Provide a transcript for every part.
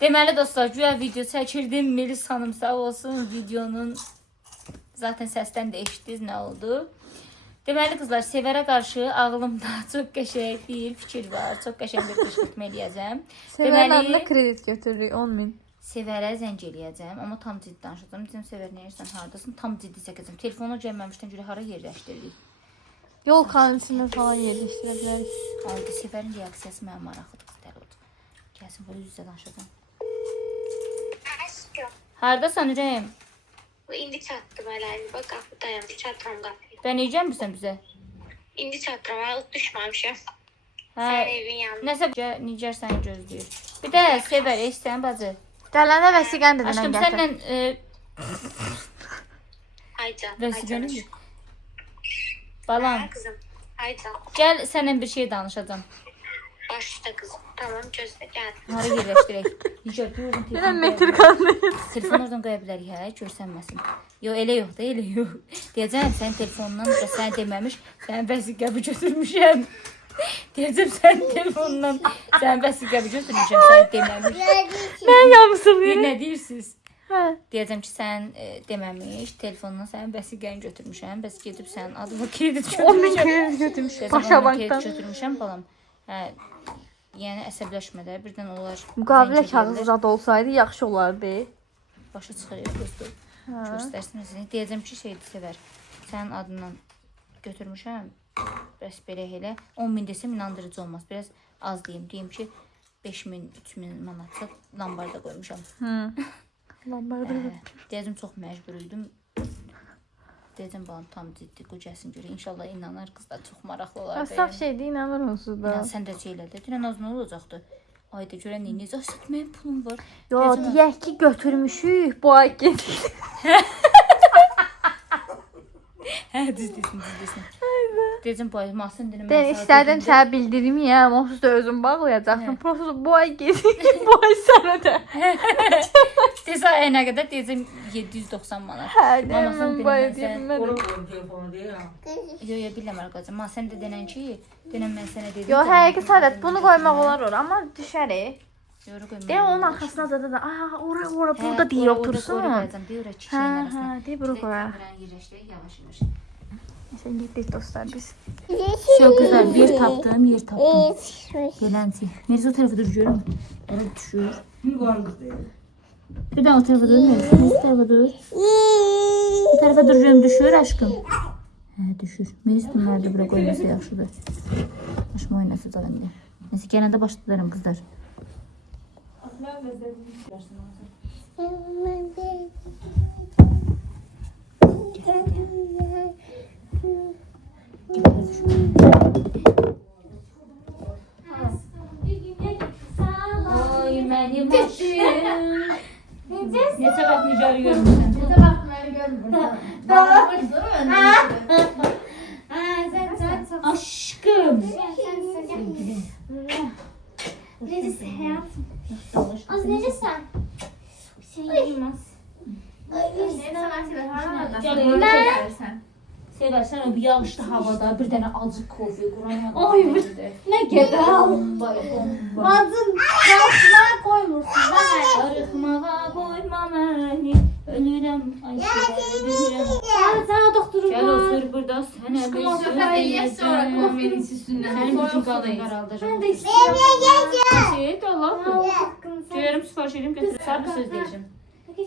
Deməli dostlar, güya video çəkirdim. Melis xanım sağ olsun videonun zaten səsdən də eşitdiniz nə oldu. Deməli qızlar, Sevərə qarşı ağlımda çox qəşəng bir fikir var. Çox qəşəng bir qışqırtma eləyəcəm. Sevərin adına kredit götürürük 10.000. Sevərə zəng eləyəcəm, amma tam ciddi danışacağım. Deyəcəm Sevər nə yersən, hardasın? Tam ciddi çəkəcəm. Telefonu gəlməmişdən görə hara yerləşdiririk? Yol kanalına falan yerləşdirə bilərik. Aldı Sevərin reaksiyası mənə maraqlıdır. Gəlsin burada yüzdə danışacağım. Aşkım. Hardasan ürəyim? Bu indi çatdım hala. Bak kapıdayım. Çatram kapıyı. Sən necəsən bizə? İndi çatram. Hala düşməmişəm. Hə. Sen evin yanında. Nəsə Nigar səni gözləyir. Bir də Sevər eşsən bacı. Gələnə vəsiqəni də Aşkım gətir. sənlə Haycan. vəsiqəni balam. Ha kızım. Haycan. Gəl səndən bir şey danışacağım. Başla kızım. Tamam gözle gel. Hara yerləşdirək? Nigar görürəm Bir də telefonu. metr kanalına. Telefonu oradan qoya bilərik hə, görsənməsin. Yo elə yox da, elə yox. Deyəcəm sənin telefonundan da sən deməmiş, sənin vəsiqəmi götürmüşəm. Deyəcəm sənin telefonundan sənin vəsiqəmi götürmüşəm, sən deməmiş. Mən yamsılıyım. Nə deyirsiniz? Hə. Deyəcəm ki, sən deməmiş, telefonundan sənin vəsiqəni götürmüşəm. Bəs gedib sənin adına kredit 10.000 götürmüşəm. kredit götürmüş. Deyəcəm, Paşa ona kredit bankdan. götürmüşəm balam. Hə, yəni əsəbləşmə də, birdən onlar Müqavilə zəng kağızı edirlər. zad olsaydı yaxşı olardı. Başa çıxır dostum. Göstərsiniz. Deyəcəm ki, şeydir Sevər. Sənin adından götürmüşəm. Bəs belə elə 10.000 desəm inandırıcı olmaz. Biraz az deyim. Deyim ki 5.000, 3.000 manat lambarda qoymuşam. Lambarda. Deyəcəm çox məcbur idim. Deyəcəm balam tam ciddi qocasın görə. İnşallah inanar qızlar çox maraqlı olar. Saf şeydir, inanır onsuz da. Ya sən də şeylədə. Dünən az nə olacaqdı? Ayda görə necə satmaya pulum var. Yo, deyək ki götürmüşük, bu ay gedik. Hə, düz desin. Deyəcəm bu ay masın dinə. Ben istədim sənə bildirməyəm, onsuz da özüm bağlayacaqsın. Prosto bu ay gedik, bu ay sənə də. Tesa nə qədər deyəcəm 790 manat. Hə, Mamasını deyəm, bu ay dinləməsən. deyəm. Yo, bilmirəm qacım. Ma sən də denən ki, denən mən sənə dedim. Yo, həqiqi sadət, bunu qoymaq olar ora, amma düşərik. Yoru qoymaq. Deyəm, onun arxasına da, ora, burada deyir, otursun. Bir ora çiçəyin arasına. deyir, bura qoyaq. Yerləşdirək yavaş-yavaş. Sən getdik dostlar biz. Şu kızlar yer tapdım. Gelənsi. Meris o tərəfə dur görüm. Ora düşür. Bir daha o tərəfə dur. Meris o tərəfə dur. O tərəfə dur görüm düşür aşkım. Hə düşür. Meris bunları da bura qoyması yaxşıdır. Başım oynasacaq indi. Neyse gələndə başlayarım kızlar. Oy mənim başım. Neçə vaxt Nigarı görmüşsən? Aşkım. Necəsən həyatım? Az necəsən? Yılmaz. Sevər sən o yağışlı havada bir dənə acı kofe quran. Oy, nə qədər Bacım, başına koymursun. Arıqmağa qoyma məni. Ölürəm, ay ölürəm. Sana doktorum Gəl var. otur burada sənə bir söz sonra deyəcəm. kofenin üstünden. Sənin bütün Soyuq qadın sudayız. qaraldacaq. Ben de istiyorum. Şey, Allah. Hakkını sen. Görürüm sifariş edeyim götür. Sağ bir söz deyəcəm.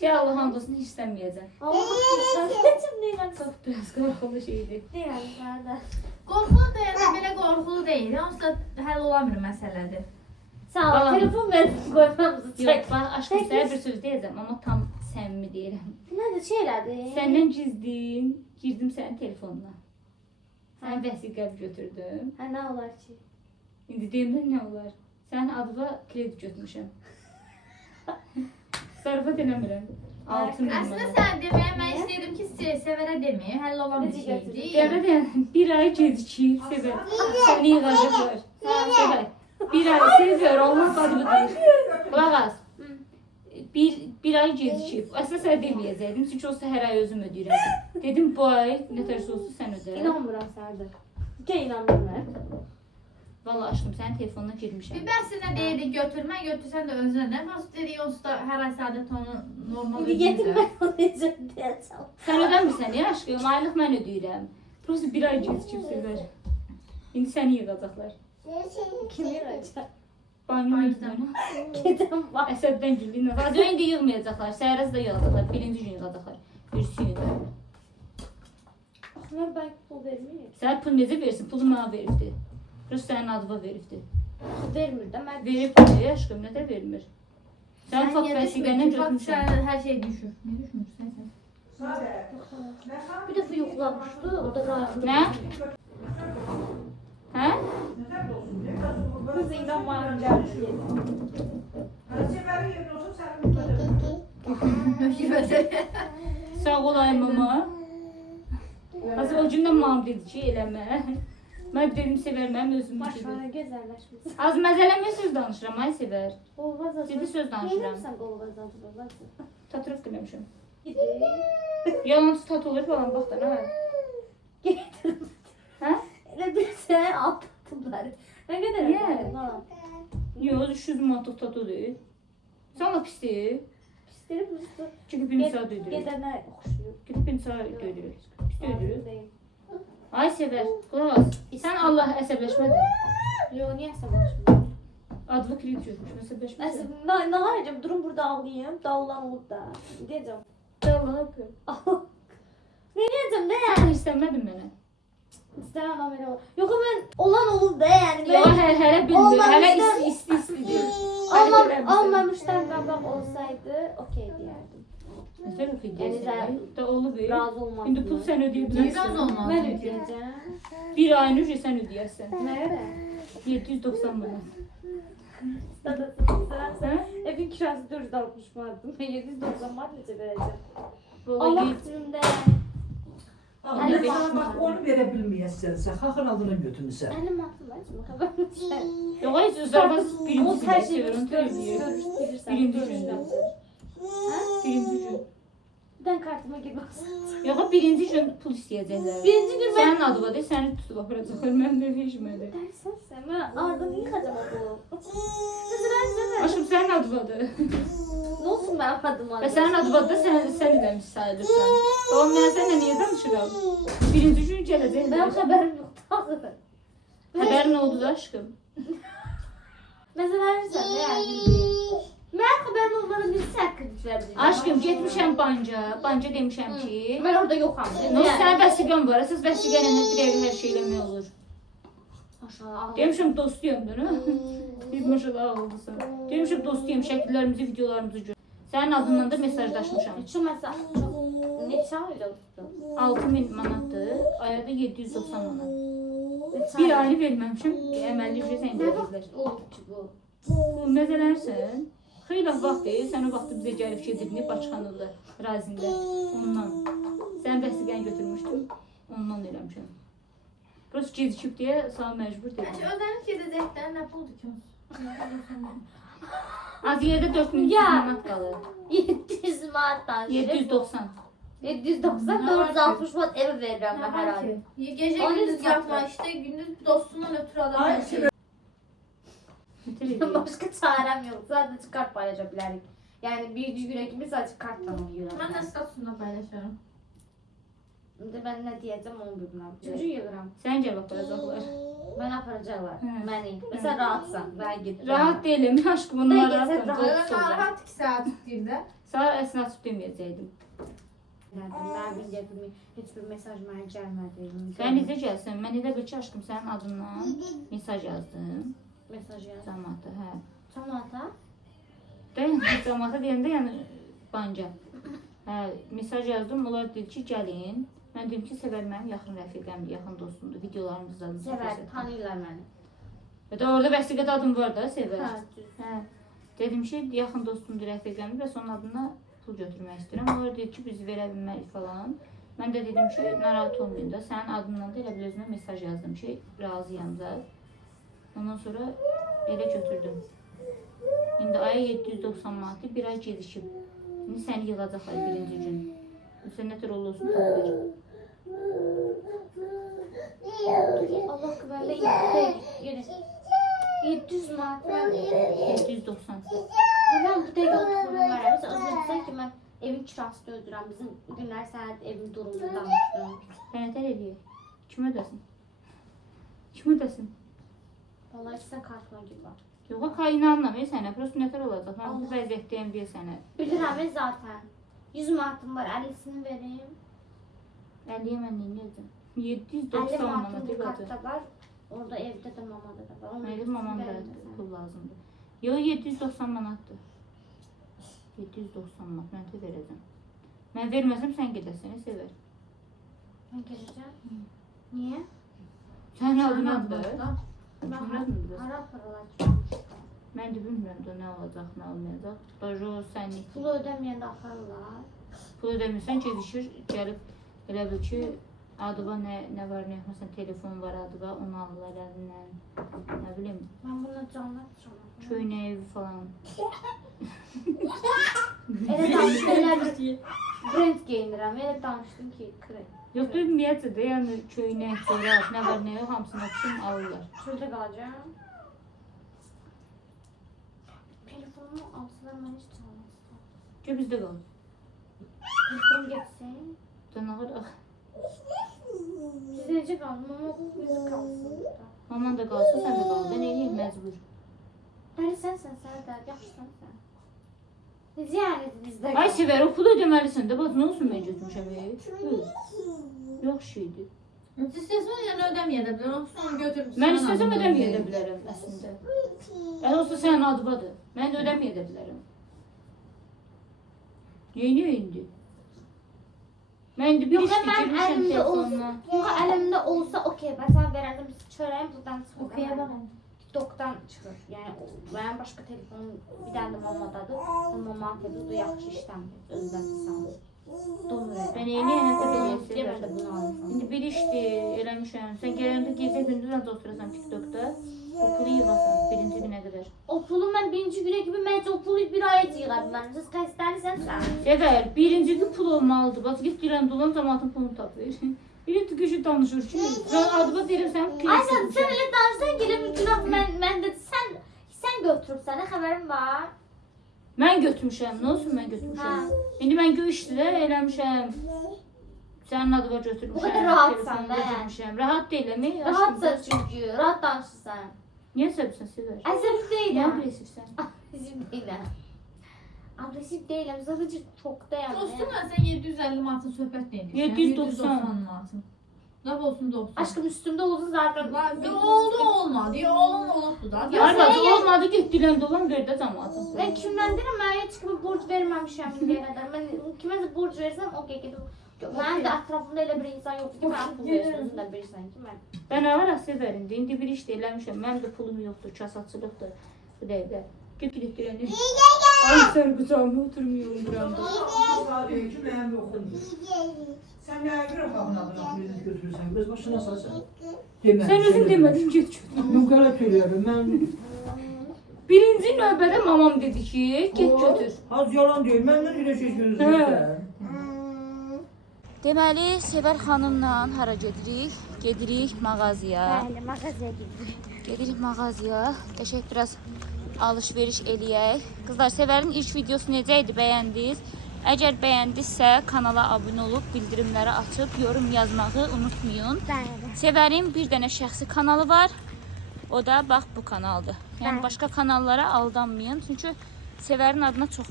Ya Allah hamdolsun hiç istəməyəcəm. Allah hakkını neyle Çox biraz qorxulu şeydir. Ne yani nerede? Qorxulu da yəni belə qorxulu deyil. Onsuz da həll olan bir məsələdir. Sağ ol. Balam. Telefon ver. Koymamızı Yox, çek. bax aşkım sənə bir söz deyəcəm, amma tam səmimi deyirəm. Ne de şeylerdi? Səndən gizlin, girdim sənin telefonuna. Sən vəsiqə götürdüm. Ha ne olar ki? İndi deyimdə nə olar? Sənin adına kredit götürmüşəm. Zarafat eləmirəm. 6 min Əslində manat. sən deməyə mən istəyirdim ki, Sevərə deməyim. Həll olan bir şeydir. Gələ deyən, bir ay gecikir, Sevər. Səni yığacaqlar. Sevər. Bir ay Sevər, olmaz adı deyir. Qulaq as. Bir ay gecikib. Əslində sənə deməyəcəkdim, çünki olsa hər ay özüm ödəyirəm. Dedim bu ay nə tərsə olsun sən ödər. İnanmıram sana da. Gel inanmıyorum. Valla aşkım sənin telefonuna girmişəm. Bir bəsinə deyirdik götürmə, götürsən də özünə nə mas dedik, onsuz da hər ay sadə tonu normal Bir getir ödəyirlər. ben onu deyəcəm. Sən ödəmirsən ya aşkım, aylıq mən ödəyirəm. Prosta bir ay gecikib Sevər. İndi səni yığacaqlar. Kim yığacaq? Banyo yığacaqlar. Gedəm bax. Əsəbdən güldüyünə. Hadi indi yığmayacaqlar, səhərəz də yığacaqlar. Birinci gün yığacaqlar. Birisi gün. Mən bank pul verməyim. Sən pul necə versin? Pulu mənə veribdi. Prosta sənin adıma veribdi. Vermir də mən. Verib pulu aşkım, nədə vermir? Sən fakt vəsiqəndən götürmüşsən. Fakt hər şey düşür. Ne düşmüşsən sən? Bir dəfə yoxlamışdı, o da razı. Nə? Hə? Kız inanmayın gəldi. Sağ ol ay mama. Hazır o gündən mam dedi ki, eləmə. Mən dedim Sevər, mənim özüm dedi. Başına gözəlləşmiş. Az məzələmə söz danışıram, ay Sevər. Olmaz azı. Ciddi söz danışıram. Neyləmsən qolvaz azı? Tatrov deməmişəm. Gidiyor. Yalancı tat olur falan, bax da, nə? Getirdim. Hə? Elə bir sənə atlatımları. Nə qədər Niyə? ödədin lan? Yox, 300 manatlıq tatıdır. Sana pisdir. Pistirib üstü. Çünki bir saat ödürür. Gedənə oxşuyur. Gidip bir saat ödürür. Pis ödürür. Ay Sevər, qulaq as. Sən Allah əsəbləşmədin. Yox, niyə əsəbləşmir? Adlı kredit çözmüş, əsəbləşməsin. Nə edəcəm? Durum burada ağlayayım. Dağılan olub da. Deyəcəm. Allah yapıyor. Nə edəcəm də? Sən istəmədin mənə. İstəyirəm adam elə olur. Yox, mən olan olub da, yəni. Yox, hələ bilmir. Hələ Olmamışdan- istidir. Almamışdan qabaq olsaydı, okey deyərdim. Nəfər oxuy Yəni deyəsən. Da olub. Razı olmazdım. İndi pul sən ödəyə Niyə bilərsən. razı olmaz? Mən ödəyəcəm. Bir ayını ücret sən ödəyərsən. Nə görə? 790 manat. Sadəcə Hə? evin kirası 460 manatdır. Mən 790 manat necə verəcəm? Valla Allah yedi- üstümdə. Əlli beş Bak manat. onu verə bilməyəsən, sən xalqın adına götürmüsən. Mənim matım var, xəbər. Yox, heç özlərdən birinci hər gün şey sevirəm, görürsən. Birinci gündə. Birinci gün. Birdən kartıma girməsin. Yox, birinci gün pul istəyəcəklər. Birinci gün mən Sənin adı var, səni tutub aparacaqlar. Mən də heçmədi. dərsənsə, mən ardını yıxacam o. Məsələn, sən Aşkım sənin adı vardı. nə olsun mənim adıma? Və sənin adı vardı, sən eləmiş sayılırsan. Oğlum, mən sənlə niyə danışıram? Birinci gün gələcək. Mənim xəbərim yoxdur. Xəbərin oldu da aşkım. Məsələn, sən də yəni. Mənim xəbərim olmadan bir sən kredit verdim. Aşkım, getmişəm banca. Banca demişəm ki, Mən orada yoxam. no, sənin vəsiqən var. Əsas vəsiqə ilə bir ev hər şey eləmək olur. Aşağı. Demişəm dostuyam da, nə? Bir maşallah oldusan. Demişəm dostuyam, şəkillərimizi, videolarımızı gör. Sənin adından da mesajlaşmışam. Şu məsəl çox neçə ayda tutdu? 6000 manatdır, ayada 790 manat. Neçə Bir ayını verməmişəm, əməlli ücret sən Nə verirlər. vaxt oldu ki bu? Bu məzələnsən, xeyli vaxt deyil, sən o vaxtı bizə gəlib gedirni Başxanıda, Razində, ondan. Sən vəsiqəni götürmüşdün, ondan eləmişəm. Burası gecikib deyə sana məcbur dedim. Ödənib gedəcəklər, nə puldur ki? Az yerdə 4000 Ya. manat qalır. 700 manatdan. 790. 790 460 manat evə verirəm mən hər ay. Gecə Onu gündüz satma. yatma işte, gündüz dostundan ötürü adam Ay, her şey. Neçə edir? Başqa çarəm yox. Sadəcə kart paylaşa bilərik. Yəni birinci günə kimi sadəcə kartla oynayıram. Ben de statusunda paylaşıyorum. İndi mən nə deyəcəm onu bilmirəm. Çocuğu yığıram. Sən gəl baxacaqlar. Mən aparacaqlar. Hə. Məni. Məsələn rahatsan. Mən gedirəm. Rahat değilim aşkım, bunlar Ben rahat. geçen rahat- Ben rahat 2 saat tutayım da. Sağ əsnə açıb deməyəcəkdim. Mən biləcək heç bir mesaj mənə gəlmədi. Sən necə gəlsən? Mən elə bil ki, aşkım sənin adından mesaj yazdım. mesaj yaz. Cəmaata, hə. Tamata. Dayan, cəmaata deyəndə yəni banca. Hə, mesaj yazdım, onlar dedi ki, gəlin. Mən dedim ki, Sevər mənim yaxın rəfiqəmdir, yaxın dostumdur. Videolarımızda da Sevər, tanıyırlar məni. Və də orada vəsiqədə adım var da, Sevər. Hə, düz. Hə. Dedim ki, yaxın dostumdur, rəfiqəmdir və son adına pul götürmək istəyirəm. Onlar dedi ki, biz verə bilmərik falan. Mən də dedim ki, narahat olmayın da, sənin adından da elə bil özümə mesaj yazdım ki, razıyam da. Ondan sonra elə götürdüm. İndi aya 790 manatı bir ay gedişib. İndi səni yığacaqlar birinci gün. Sən nə tür olursun, tapır. Allah qıvəndə Yürü. 700 manat. 790. Ben bu dəqiqə oturum var. Mesela özür ki, mən evin kirasını ödürəm. Bizim günlər sənət evin durumunu danışdım. Sənətər eləyək. Kim ödəsin? Kim ödəsin? Vallahi sizə kartıma gibi var. Yox, kayını anlamıyor sənə. Prosto nətər olacaq? Mən bu vəziyyətdəyim deyə sənə. Bilirəm zaten. 100 manatım var. 50'sini vereyim. 50'ye mən neyəcəm? 50 790 manatım manat bu yoxdur. kartta var. Orada evdə də mamada da var. Mənim mamam da pul lazımdır. Yox, 790 manatdır. 790 manat mən də verəcəm. Mən verməsəm sən gedəsən, sevər. Ben geleceğim. Niye? Sən adınaddır. Ben Kim yazmıdır? para paralar tutmuşlar. Mən də bilmirəm də nə olacaq, nə olmayacaq. Bajo sənlik. Pulu ödəməyəndə aparırlar. Pul ödəmirsən, gedişir, gəlib elə bil ki, adıva nə var, nə yox. Məsələn, telefon var adıva, onu alırlar əlindən. Nə bilim, Ben bunu canlı tutacağım. köynək evi falan. Elə danışdım, elə bir brand geyinirəm. Elə danışdım ki, kırık. Yox, ümumiyyətlə də, yəni köynək, çorap, nə var, nə yox, hamısını oxşun alırlar. Şurada kalacağım. Telefonumu alsalar ben hiç çalmazdım. Ki, bizdə qal. Telefon geçsin. Canavar, ax. Siz necə qalın? Mama yüzü kalsın burada. Maman da qalsın, sən də qal. Da neyəyim, məcbur. Dəli sənsən, sənə də yaxşısan sən. Biz yəni bizdə Ay, Sevər, o pulu ödəməlisən də, bax, nə olsun mən götürmüşəm, Yox şeydir. İstəsən yəni ödəməyə də bilər. Onu götürüb. Mən istəsəm ödəməyə də bilərəm, əslində. Yəni, olsa sənin adıbadır. Mən də ödəməyə də bilərəm. Niyə indi? Mən indi bir Yox, iş mən fikirmişəm əlimdə olsa, telefonla. yox, əlimdə olsa okey, mən sənə verərdim, biz çörəyim buradan çıxır. Okeyə baxın. TikTok'dan çıxır. Yəni mənim başqa telefonum bir dənə də mamadadır. O mama telefonudur, yaxşı işləmir. Özündən sanır. Donur elə. Ben eynəyəm, Demir də bunu alırsan. İndi bir işdir, eləmişəm. Sən gələndə gecə gündüz ancaq oturasan TikTokda. O pulu yığasan birinci günə qədər. O pulu mən birinci günə kimi məncə o pulu bir aya yığa bilmərəm. Siz xəstəlisən sən. Sevər, birinci gün pul olmalıdır. Bax, git deyirəm dolan cəmaatın pulunu tapır. Biri tıkışı danışır ki, mən adıma deyirəm sən Ay sən elə danışsan gələ bir günah mən də sən götürürsən, nə xəbərin var? Mən götürmüşəm, nə olsun mən götürmüşəm. İndi mən göğüşdülər, eləmişəm. Sənin adıma götürmüşəm. Bu qədər rahatsan telefonumu bə. götürmüşəm. Rahat deyiləm, Rahatsan çünki, rahat danışırsan. Niyə səbirsən, Sevər? Əsəb Niyə deyiləm. agresifsən? Agresif deyiləm. Agresif deyiləm, sadəcə çoxdayam. Dostum mən sən 750 manatın söhbət deyirsən. 790 manatın. Nə olsun 90. Aşkım üstümdə oldu zaten. Oldu olmadı. Ya olan olubdu da. Yox, Arvad, sən- olmadı, get dilən dolan ver də cəmaatın. Mən kimdən deyirəm, mən heç kimə borc verməmişəm indiyə qədər. Mən kiməsə borc versəm, okey gedib. Mənim də ətrafımda elə bir insan yoxdur ki, mən pul versin, özün də bilirsən ki, mən. Ben avara Sevər'indi. İndi bir iş eləmişəm. Mənim də pulum yoxdur, kasatçılıqdır bu dəqiqə. Git dirəni. Ay sən qucağıma oturmuyorum buramda. Ki, mənim yoxdur. Sən nəyə görə xalqın adına birini götürürsən? Biz başına salsan. Sən özün demədin get götür. Mən qələt eləyərəm. Mən Birinci növbədə mamam dedi ki, get götür. az yalan deyil. Məndən elə şey gözləyirsən. Deməli, Sevər xanımla hara gedirik? Gedirik mağazaya. Bəli, mağazaya gedirik. Gedirik mağazaya. Qəşəng biraz alış-veriş eləyək. Qızlar, Sevərin ilk videosu necə idi? Bəyəndiniz? Əgər bəyəndinizsə, kanala abunə olub, bildirimləri açıb, yorum yazmağı unutmayın. Bəli. Sevərin bir dənə şəxsi kanalı var. O da bax bu kanaldır. Yəni başqa kanallara aldanmayın. Çünki Sevərin adına çox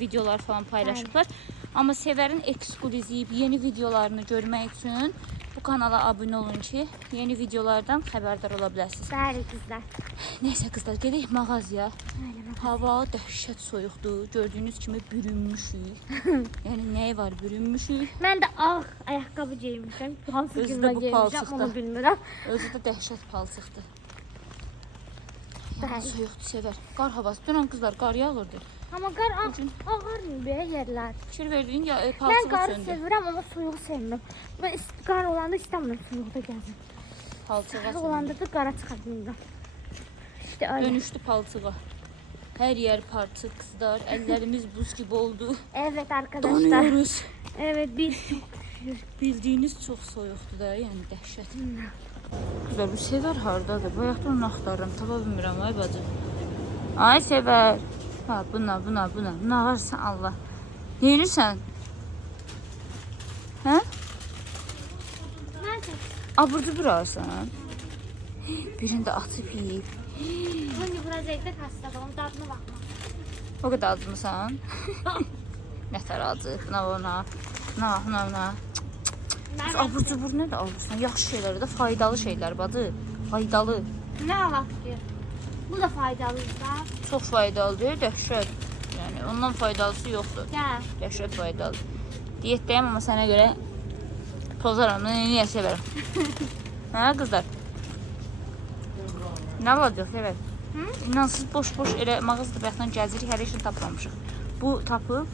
videolar falan paylaşıblar. Amma Sevərin ekskluziv yeni videolarını görmək üçün bu kanala abunə olun ki, yeni videolardan xəbərdar ola biləsiniz. Bəli qızlar. Neysə qızlar, gedək mağazaya. Hava dəhşət soyuqdur. Gördüyünüz kimi bürünmüşük. Yəni nəyi var, bürünmüşük. Mən də ağ ayaqqabı geymişəm. Hansı Özü də günə bu geymişəm, palçıqda. onu bilmirəm. Özü də dəhşət palçıqdır. Yəni Bəli. soyuqdur, Sevər. Qar havası. Dünən qızlar qar yağırdı. Amma qar ağarmır belə yerlər. Fikir verdiyin ya Mən palçığı qarı söndü. sevirəm, amma soyuğu sevmirəm. Mən qar olanda istəmirəm soyuqda gəzim. Palçığa Qar söndü. olanda da qara çıxa bilmirəm. İşte öyle. Dönüşdü palçığa. Hər yer palçıq qızlar. Əllərimiz buz gibi oldu. Evet arkadaşlar. Donuyoruz. Evet biz Bildiyiniz çox soyuqdur da, yəni dəhşət. Güzel, bu Sevər hardadır? Bayaqdan onu axtarıram, tapa bilmirəm ay bacı. Ay Sevər. Ha, buna. Buna varsan Allah. Neyirsən? Hə? Nerede? Aburcu burarsan. Birində atıb yeyib. Hangi biraz evde kasta bakalım tadına bakma. O kadar acımısan. Nətər acı. Buna. Nerede? Abur cubur nə də alırsan? Yaxşı şeylər də faydalı şeylər bacı. Faydalı. Ne alak ki? Bu da faydalı da. Çox faydalıdır, dəhşət. Yəni ondan faydalısı yoxdur. Gel. Dəhşət faydalı. Diyetdəyəm amma sənə görə pozaram. Niyə sevərəm? Hə qızlar? Nə olacaq sevər? İnansız boş elə mağazada bayaqdan gəzirik, hər işini tapmamışıq. Bu tapıb,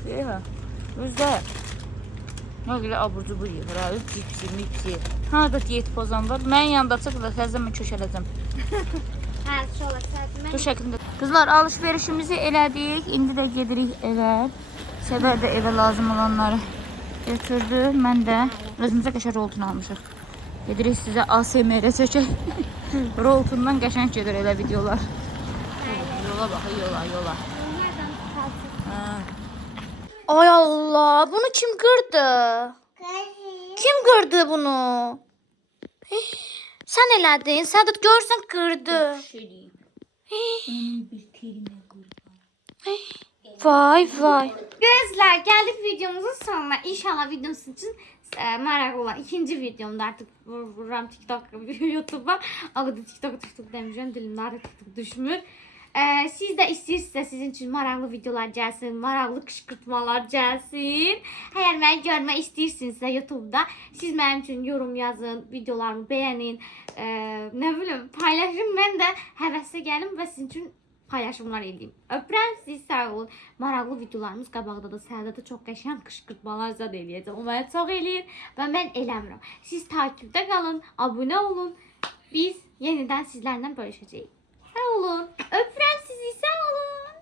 özdə nə qədər abur cubur yığır, ha, cipsi. Ha da diyet pozan var. Mənim yanımda çıx da təzəmən köşələcəm. Ha şöyle serpme. Bu şəkildə. Qızlar, alış-verişimizi elədik. İndi də gedirik evə. Sevər də evə lazım olanları götürdü. Mən də özümüzə qəşəng roltun almışıq. Gedirik sizə ASMR çəkək. Roltundan qəşəng gedir elə videolar. Yola bax, yola. Nereden kalsın? Ha. Ay Allah, bunu kim kırdı? Kim kırdı bunu? Sen elədin, Sədat görsən kırdı. Vay. Gözler geldik videomuzun sonuna. İnşallah videomuz için merak olan ikinci videomda artık vururam TikTok, YouTube'a. Ama da TikTok demeyeceğim. Dilimde artık TikTok düşmür. Siz de istiyorsanızsa sizin için maraqlı videolar gəlsin, maraqlı qışqırtmalar gəlsin. Əgər məni görmək istəyirsinizsə YouTube'da siz mənim üçün yorum yazın, videolarımı bəyənin, nə bilim paylaşın. Mən də həvəsə gəlim və sizin üçün paylaşımlar edeyim. Öpürəm sizi, sağ olun. Maraqlı videolarımız qabaqda da Səadətə çox qəşəng qışqırtmalar zad eləyəcəm. O mənə çox eləyir və mən eləmirəm. Siz takipdə qalın, abunə olun. Biz yenidən sizlərlə bölüşəcəyik. Sağ olun. Öpürəm